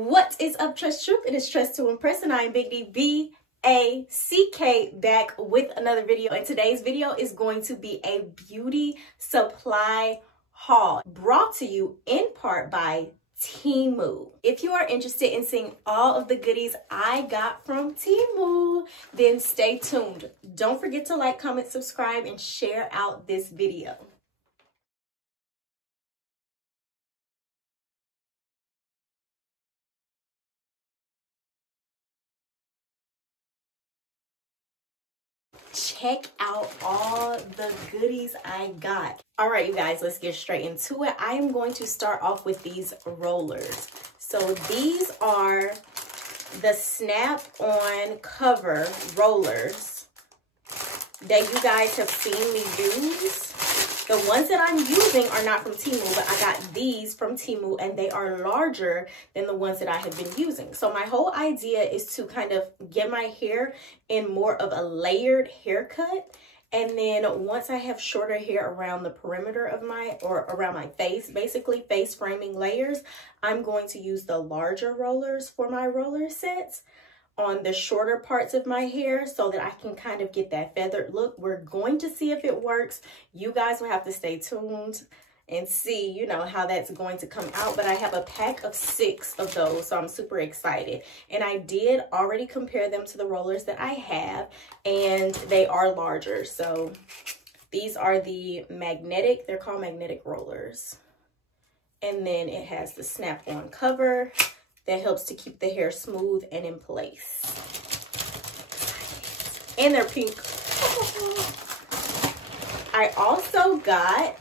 What is up, Trust Troop? It is Trust to Impress, and I am Big D BACK back with another video. And today's video is going to be a beauty supply haul brought to you in part by TEMU. If you are interested in seeing all of the goodies I got from TEMU, then stay tuned. Don't forget to like, comment, subscribe, and share out this video. Check out all the goodies I got. All right, you guys, let's get straight into it. I am going to start off with these rollers. So these are the snap-on cover rollers that you guys have seen me use. The ones that I'm using are not from TEMU, but I got these from TEMU, and they are larger than the ones that I have been using. So my whole idea is to kind of get my hair in more of a layered haircut. And then once I have shorter hair around the perimeter of around my face, basically face framing layers, I'm going to use the larger rollers for my roller sets on the shorter parts of my hair so that I can kind of get that feathered look. We're going to see if it works. You guys will have to stay tuned and see, you know, how that's going to come out. But I have a pack of 6 of those, so I'm super excited. And I did already compare them to the rollers that I have, and they are larger. So these are the magnetic, they're called magnetic rollers. And then it has the snap-on cover that helps to keep the hair smooth and in place. And they're pink. I also got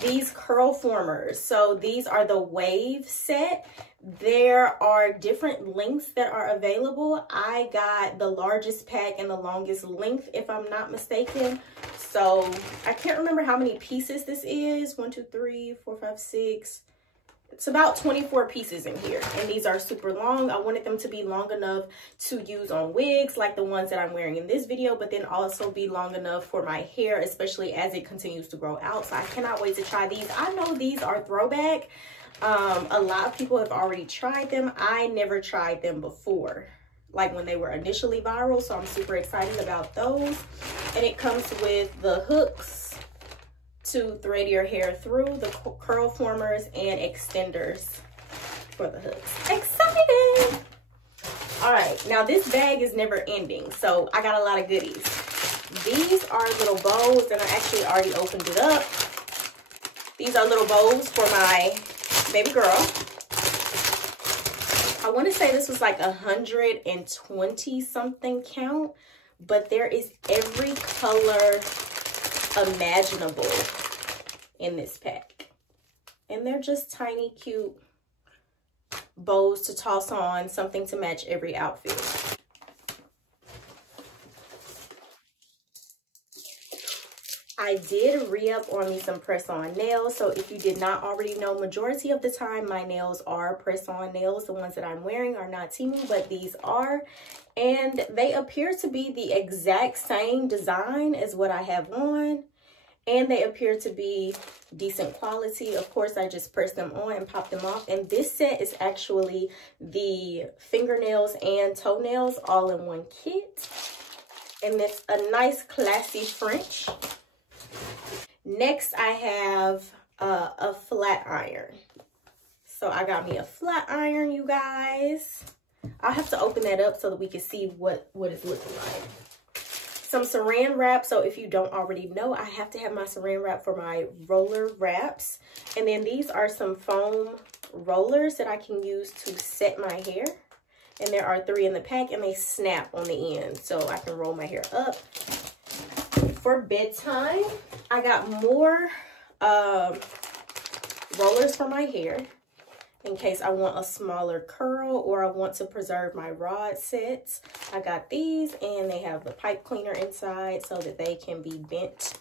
these curl formers. So these are the wave set. There are different lengths that are available. I got the largest pack and the longest length, if I'm not mistaken. So I can't remember how many pieces this is. 1, 2, 3, 4, 5, 6. It's about 24 pieces in here, and these are super long. I wanted them to be long enough to use on wigs like the ones that I'm wearing in this video, but then also be long enough for my hair, especially as it continues to grow out. So I cannot wait to try these. I know these are throwback. A lot of people have already tried them. I never tried them before, like when they were initially viral, so I'm super excited about those. And it comes with the hooks to thread your hair through, the curl formers, and extenders for the hooks. Excited! All right, now this bag is never ending, so I got a lot of goodies. These are little bows, and I actually already opened it up. These are little bows for my baby girl. I want to say this was like 120 something count, but there is every color imaginable in this pack, and they're just tiny cute bows to toss on, something to match every outfit. I did re-up on me some press-on nails. So if you did not already know, majority of the time my nails are press-on nails. The ones that I'm wearing are not TEMU, but these are, and they appear to be the exact same design as what I have on, and they appear to be decent quality. Of course, I just press them on and pop them off. And this set is actually the fingernails and toenails all in one kit, and it's a nice classy French. Next, I have a flat iron. So I got me a flat iron, you guys. I'll have to open that up so that we can see what it's looking like. Some saran wrap. So if you don't already know, I have to have my saran wrap for my roller wraps. And then these are some foam rollers that I can use to set my hair. And there are 3 in the pack, and they snap on the end, so I can roll my hair up. For bedtime, I got more rollers for my hair in case I want a smaller curl or I want to preserve my rod sets. I got these, and they have the pipe cleaner inside so that they can be bent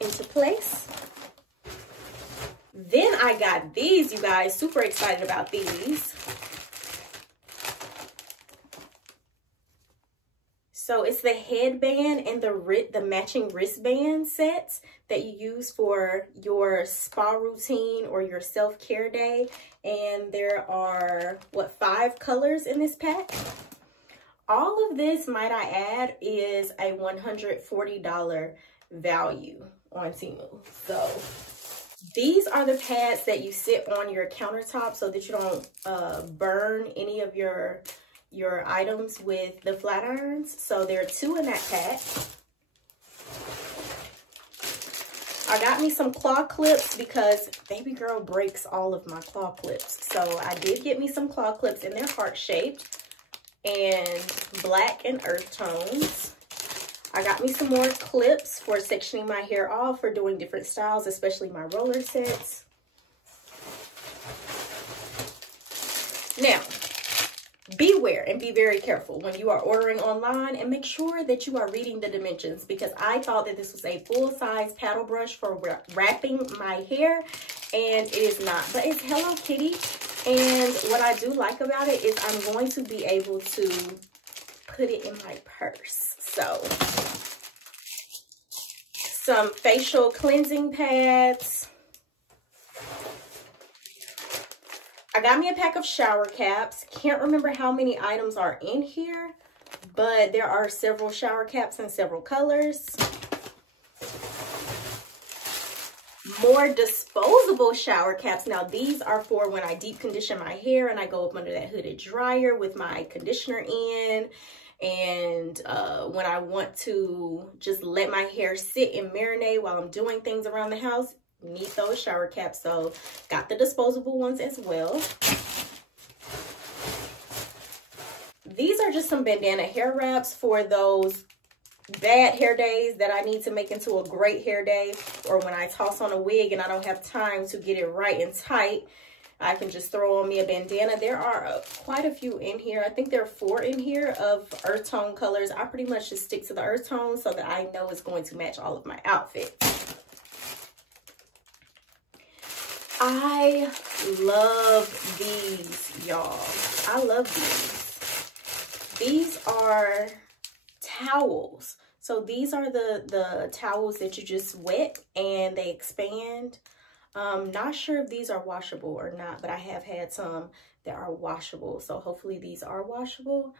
into place. Then I got these, you guys. Super excited about these. So it's the headband and the matching wristband sets that you use for your spa routine or your self-care day. And there are, what, 5 colors in this pack. All of this, might I add, is a $140 value on TEMU. So these are the pads that you sit on your countertop so that you don't burn any of your items with the flat irons. So there are 2 in that pack. I got me some claw clips because baby girl breaks all of my claw clips. So I did get me some claw clips, and they're heart-shaped and black and earth tones. I got me some more clips for sectioning my hair off for doing different styles, especially my roller sets. Now, beware and be very careful when you are ordering online, and make sure that you are reading the dimensions, because I thought that this was a full-size paddle brush for wrapping my hair, and it is not. But it's Hello Kitty, and what I do like about it is I'm going to be able to put it in my purse. So, some facial cleansing pads. I got me a pack of shower caps. Can't remember how many items are in here, but there are several shower caps in several colors. More disposable shower caps. Now these are for when I deep condition my hair and I go up under that hooded dryer with my conditioner in, and when I want to just let my hair sit and marinate while I'm doing things around the house. Need those shower caps, so got the disposable ones as well. These are just some bandana hair wraps for those bad hair days that I need to make into a great hair day, or when I toss on a wig and I don't have time to get it right and tight, I can just throw on me a bandana. There are quite a few in here. I think there are 4 in here of earth tone colors. I pretty much just stick to the earth tone so that I know it's going to match all of my outfits. I love these, y'all. I love these. These are towels. So these are the towels that you just wet and they expand. Not sure if these are washable or not, but I have had some that are washable. So hopefully these are washable.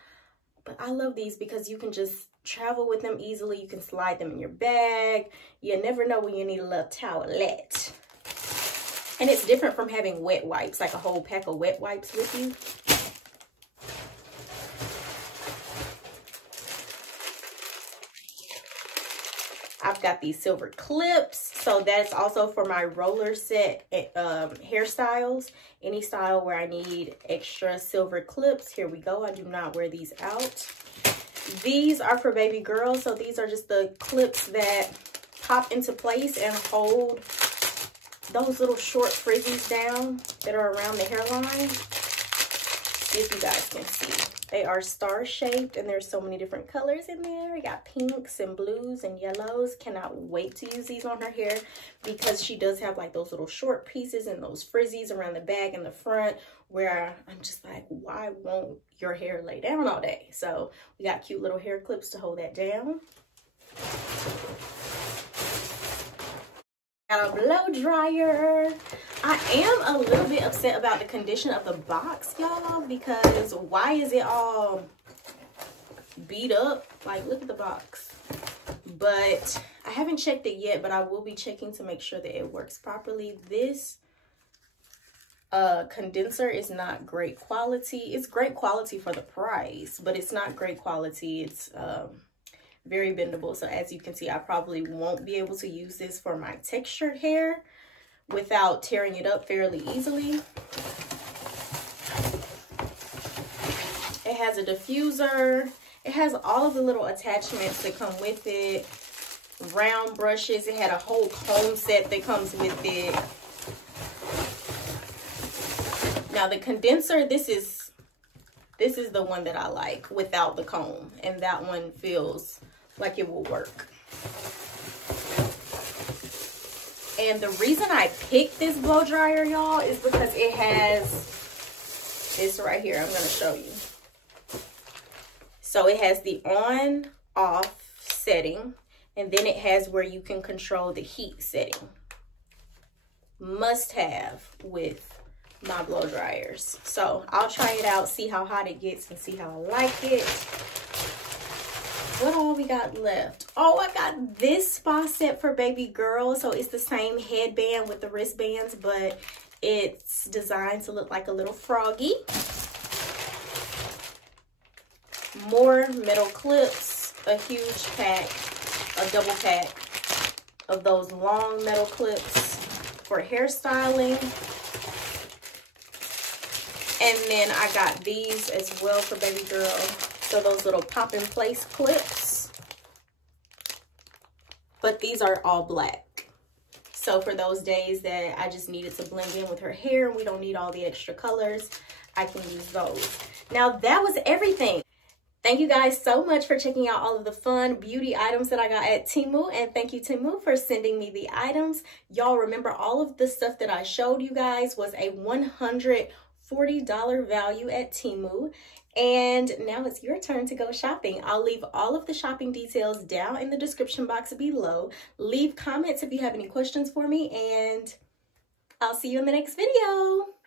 But I love these because you can just travel with them easily. You can slide them in your bag. You never know when you need a little towelette. And it's different from having wet wipes, like a whole pack of wet wipes with you. I've got these silver clips. So that's also for my roller set hairstyles. Any style where I need extra silver clips. Here we go. I do not wear these out. These are for baby girls. So these are just the clips that pop into place and hold those little short frizzies down that are around the hairline. See if you guys can see. They are star shaped and there's so many different colors in there. We got pinks and blues and yellows. Cannot wait to use these on her hair because she does have like those little short pieces and those frizzies around the back and the front where I'm just like, why won't your hair lay down all day? So we got cute little hair clips to hold that down. Got a blow dryer. I am a little bit upset about the condition of the box, y'all, because why is it all beat up? Like, look at the box. But I haven't checked it yet, but I will be checking to make sure that it works properly. This condenser is not great quality. It's great quality for the price, but it's not great quality. It's very bendable. So as you can see, I probably won't be able to use this for my textured hair without tearing it up fairly easily. It has a diffuser. It has all of the little attachments that come with it. Round brushes. It had a whole comb set that comes with it. Now the condenser, this is the one that I like without the comb, and that one feels like it will work. And the reason I picked this blow dryer, y'all, is because it has this right here. I'm going to show you. So it has the on off setting, and then it has where you can control the heat setting. Must have with my blow dryers. So I'll try it out, see how hot it gets, and see how I like it. What all we got left? Oh, I got this spa set for baby girl. So it's the same headband with the wristbands, but it's designed to look like a little froggy. More metal clips, a huge pack, a double pack of those long metal clips for hairstyling. And then I got these as well for baby girl. So those little pop in place clips. But these are all black. So for those days that I just needed to blend in with her hair and we don't need all the extra colors, I can use those. Now that was everything. Thank you guys so much for checking out all of the fun beauty items that I got at TEMU. And thank you, TEMU, for sending me the items. Y'all remember all of the stuff that I showed you guys was a $140 value at TEMU. And now it's your turn to go shopping. I'll leave all of the shopping details down in the description box below. Leave comments if you have any questions for me, and I'll see you in the next video.